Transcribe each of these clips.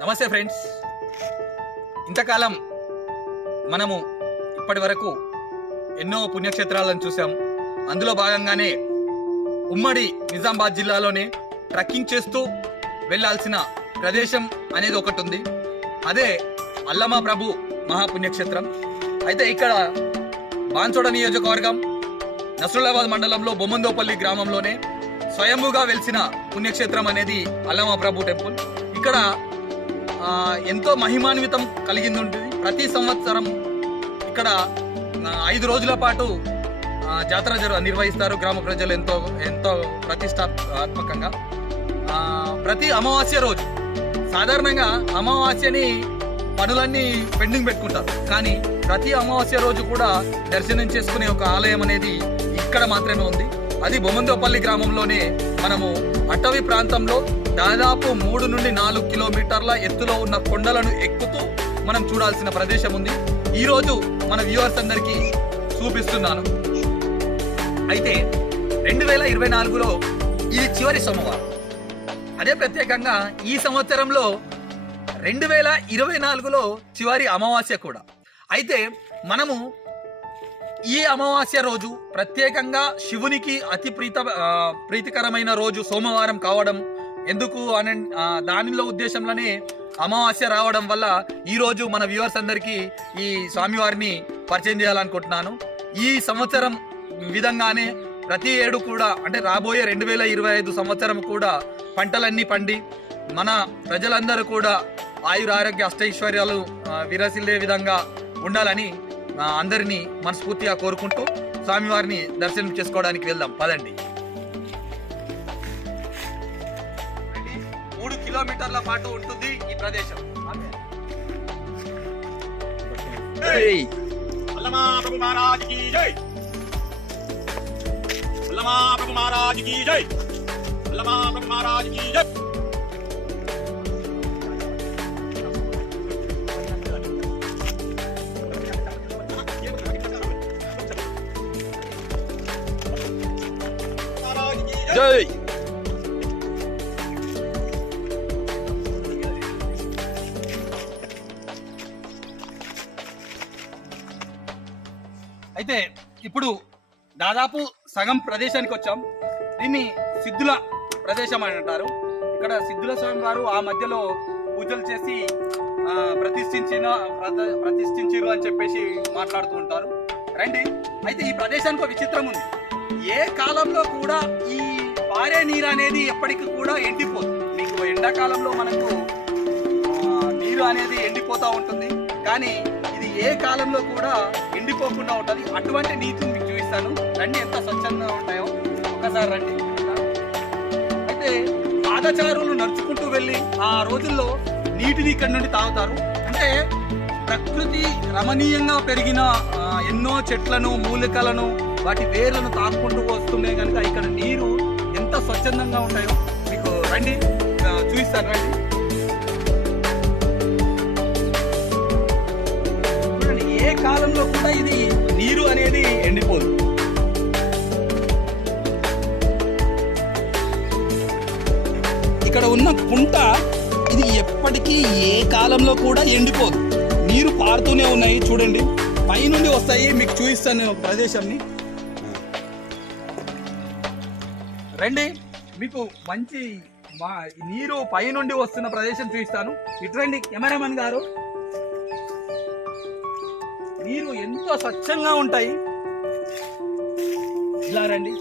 నమస్తే ఫ్రెండ్స్. ఇంతకాలం మనము ఇప్పటి వరకు ఎన్నో పుణ్యక్షేత్రాలను చూసాం. అందులో భాగంగానే ఉమ్మడి నిజామాబాద్ జిల్లాలోనే ట్రెక్కింగ్ చేస్తూ వెళ్ళాల్సిన ప్రదేశం అనేది ఒకటి ఉంది. అదే అల్లమా ప్రభు మహాపుణ్యక్షేత్రం. అయితే ఇక్కడ బాన్సోడ నియోజకవర్గం నస్రులాబాద్ మండలంలో బొమ్మందోపల్లి గ్రామంలోనే స్వయంభూగా వెలిసిన పుణ్యక్షేత్రం అనేది అల్లమా ప్రభు టెంపుల్. ఇక్కడ ఎంతో మహిమాన్వితం కలిగింది ఉంటుంది. ప్రతి సంవత్సరం ఇక్కడ 5 రోజుల పాటు జాతర నిర్వహిస్తారు గ్రామ ప్రజలు ఎంతో ప్రతిష్టాత్మకంగా. ప్రతి అమావాస్య రోజు సాధారణంగా అమావాస్యని పనులన్నీ పెండింగ్ పెట్టుకుంటారు, కానీ ప్రతి అమావాస్య రోజు కూడా దర్శనం చేసుకునే ఒక ఆలయం అనేది ఇక్కడ మాత్రమే ఉంది. అది బొమ్మందోపల్లి గ్రామంలోనే మనము అటవీ ప్రాంతంలో దాదాపు 3 నుండి 4 కిలోమీటర్ల ఎత్తులో ఉన్న కొండలను ఎక్కుతూ మనం చూడాల్సిన ప్రదేశం ఉంది. ఈరోజు మన వ్యూవర్స్ అందరికీ చూపిస్తున్నాను. అయితే 2024లో ఇది చివరి సోమవారం. అదే ప్రత్యేకంగా ఈ సంవత్సరంలో 2024లో చివరి అమావాస్య కూడా. అయితే మనము ఈ అమావాస్య రోజు ప్రత్యేకంగా శివునికి అతి ప్రీతికరమైన రోజు సోమవారం కావడం ఎందుకు అని దానిలో ఉద్దేశంలోనే అమావాస్య రావడం వల్ల ఈరోజు మన వ్యూవర్స్ అందరికీ ఈ స్వామివారిని పరిచయం చేయాలనుకుంటున్నాను. ఈ సంవత్సరం విధంగానే ప్రతి ఏడు కూడా, అంటే రాబోయే 2025 సంవత్సరం కూడా పంటలన్నీ పండి మన ప్రజలందరూ కూడా ఆయురారోగ్య అష్టైశ్వర్యాలు విరసిల్లే విధంగా ఉండాలని అందరినీ మనస్ఫూర్తిగా కోరుకుంటూ స్వామివారిని దర్శనం చేసుకోవడానికి వెళ్దాం. పదండి. 3 కిలోమీటర్ల పాటు ఉంటుంది ఈ ప్రదేశం. అల్లమా ప్రభు మహారాజ్ కీ జై. అల్లమా ప్రభు మహారాజ్ కీ జై. అల్లమా ప్రభు మహారాజ్ కీ జై. జై. అయితే ఇప్పుడు దాదాపు సగం ప్రదేశానికి వచ్చాం. దీన్ని సిద్ధుల ప్రదేశం అని అంటారు. ఇక్కడ సిద్ధుల స్వామి వారు ఆ మధ్యలో పూజలు చేసి ప్రతిష్ఠించిరు అని చెప్పేసి మాట్లాడుతూ ఉంటారు. రండి. అయితే ఈ ప్రదేశానికి ఒక విచిత్రం ఉంది. ఏ కాలంలో కూడా ఈ పారే నీరు అనేది ఎప్పటికీ కూడా ఎండిపోదు. మీకు ఎండాకాలంలో మనకు నీరు అనేది ఎండిపోతూ ఉంటుంది, కానీ ఇది ఏ కాలంలో కూడా ఎండిపోకుండా ఉంటుంది. అటువంటి నీటిని మీకు చూపిస్తాను. రండి, ఎంత స్వచ్ఛంగా ఉంటాయో ఒకసారి రండి. అయితే పాదచారులు నడుచుకుంటూ వెళ్ళి ఆ రోజుల్లో నీటిని ఇక్కడి నుండి తాగుతారు. అంటే ప్రకృతి రమణీయంగా పెరిగిన ఎన్నో చెట్లను, మూలికలను, వాటి వేర్లను తాకుంటూ వస్తుండే కనుక ఇక్కడ నీరు ఎంత స్వచ్ఛందంగా ఉంటాయో మీకు రండి చూపిస్తాను. రండి చూడండి, ఏ కాలంలో కూడా ఇది నీరు అనేది ఎండిపోదు. ఇక్కడ ఉన్న కుంట ఇది ఎప్పటికీ ఏ కాలంలో కూడా ఎండిపోదు. నీరు పారుతూనే ఉన్నాయి. చూడండి, పైనుండి వస్తాయి. మీకు చూపిస్తాను నేను ప్రదేశాన్ని. రండి, మీకు మంచి నీరు పైనుండి వస్తున్న ప్రదేశం చూపిస్తాను. ఇటు రండి కెమెరామెన్ గారు. నీరు ఎంతో స్వచ్ఛంగా ఉంటాయి. ఇలా రండి.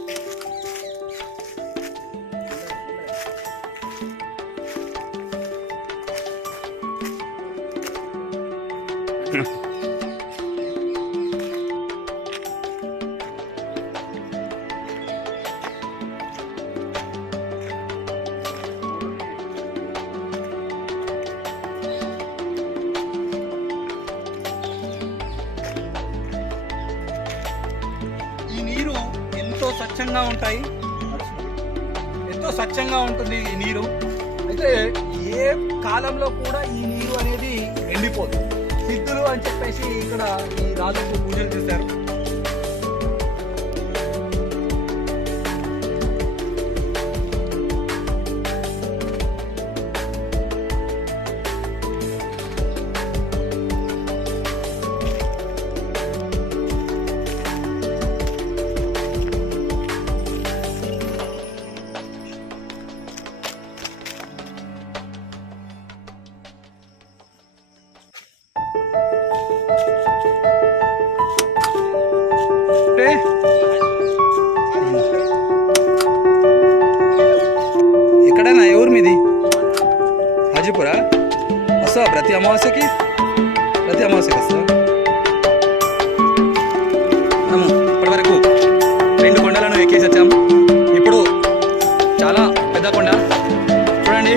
ఈ నీరు ఎంతో స్వచ్ఛంగా ఉంటాయి, ఎంతో స్వచ్ఛంగా ఉంటుంది ఈ నీరు. అయితే ఏ కాలంలో కూడా ఈ నీరు అనేది ఎండిపోదు. సిద్ధులు అని చెప్పేసి ఇక్కడ ఈ రాజుకు పూజలు చేశారు. హాజీపురా వస్తావా ప్రతి అమావాస్యకి వస్తావా? మనము ఇప్పటివరకు 2 కొండలను ఎక్కేసి వచ్చాము. ఇప్పుడు చాలా పెద్ద కొండ చూడండి.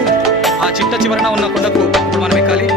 ఆ చిట్ట చివరన ఉన్న కొండకు ఇప్పుడు మనం ఎక్కాలి.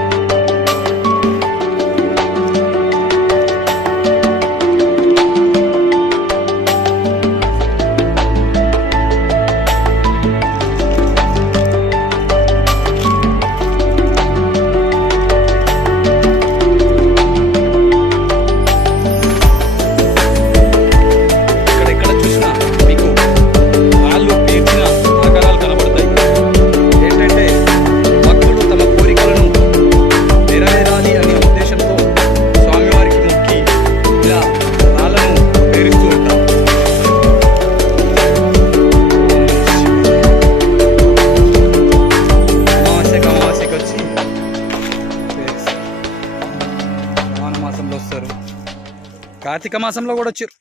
కార్తీక మాసంలో కూడా వచ్చారు.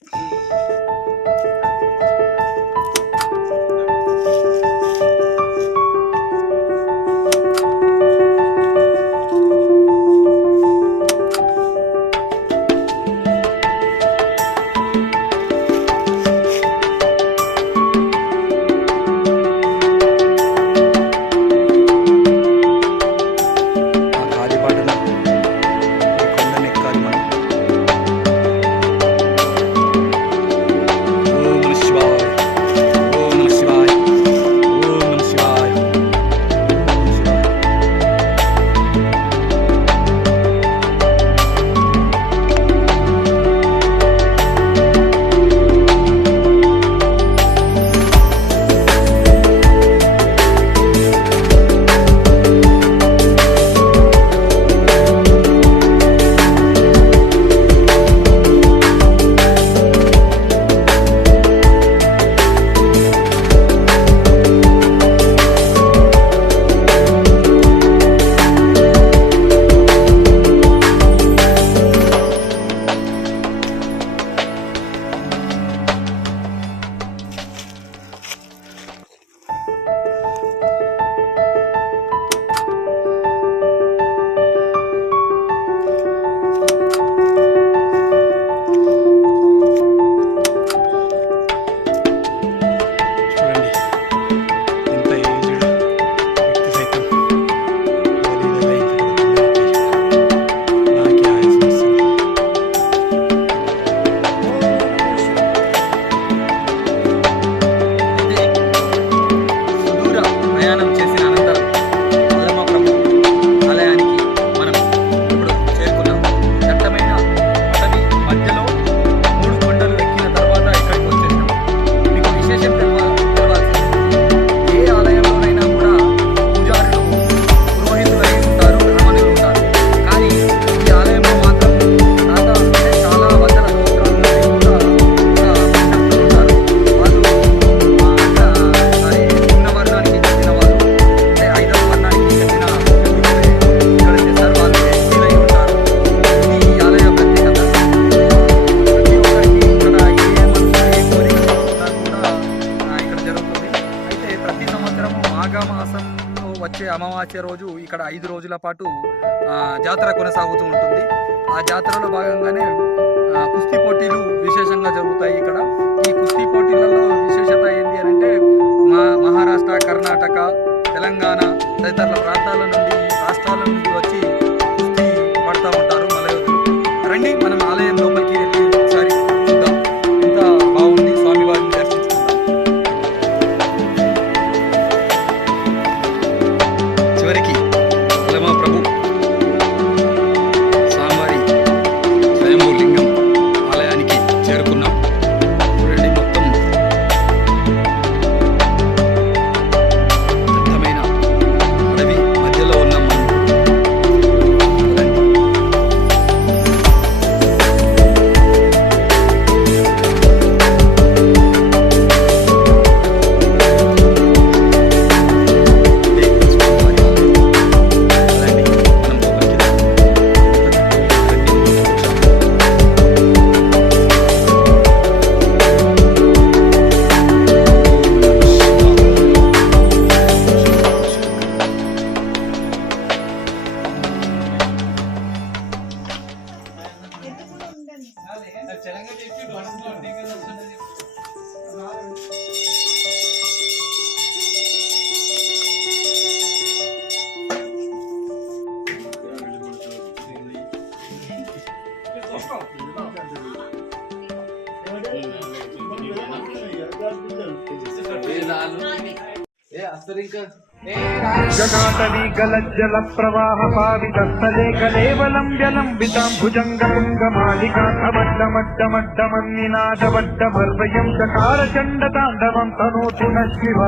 వచ్చే అమావాస్య రోజు ఇక్కడ 5 రోజుల పాటు జాతర కొనసాగుతూ ఉంటుంది. ఆ జాతరలో భాగంగానే కుస్తీ పోటీలు విశేషంగా జరుగుతాయి. ఇక్కడ ఈ కుస్తీ పోటీలలో విశేషత ఏంటి అని అంటే మహారాష్ట్ర, కర్ణాటక, తెలంగాణ తదితర ప్రాంతాల నుండి, రాష్ట్రాల నుండి వచ్చి కుస్తీ పడుతూ ఉంటారు మలయోధులు. రండి మనం ఆలయం లోపలికి వెళ్ళి ఒకసారి చూద్దాం. ఎంత బాగుంది, స్వామివారిని దర్శించుకుందాం. చివరికి అలమా ప్రభు స్వామివారి స్వయంభూ లింగం ఆలయానికి చేరుకున్నాం. చూడండి, మొత్తం దట్టమైన అడవి మధ్యలో ఉన్నాం మనం. జటాటవీ గలజ్జల ప్రవాహ పావితస్థలే కలేవలం వ్యలంబితాం భుజంగపుంగమాలికామడ్డమడ్డమన్నినాదవడ్డమర్వయం చకార చండ తాండవం తనోతు న శివ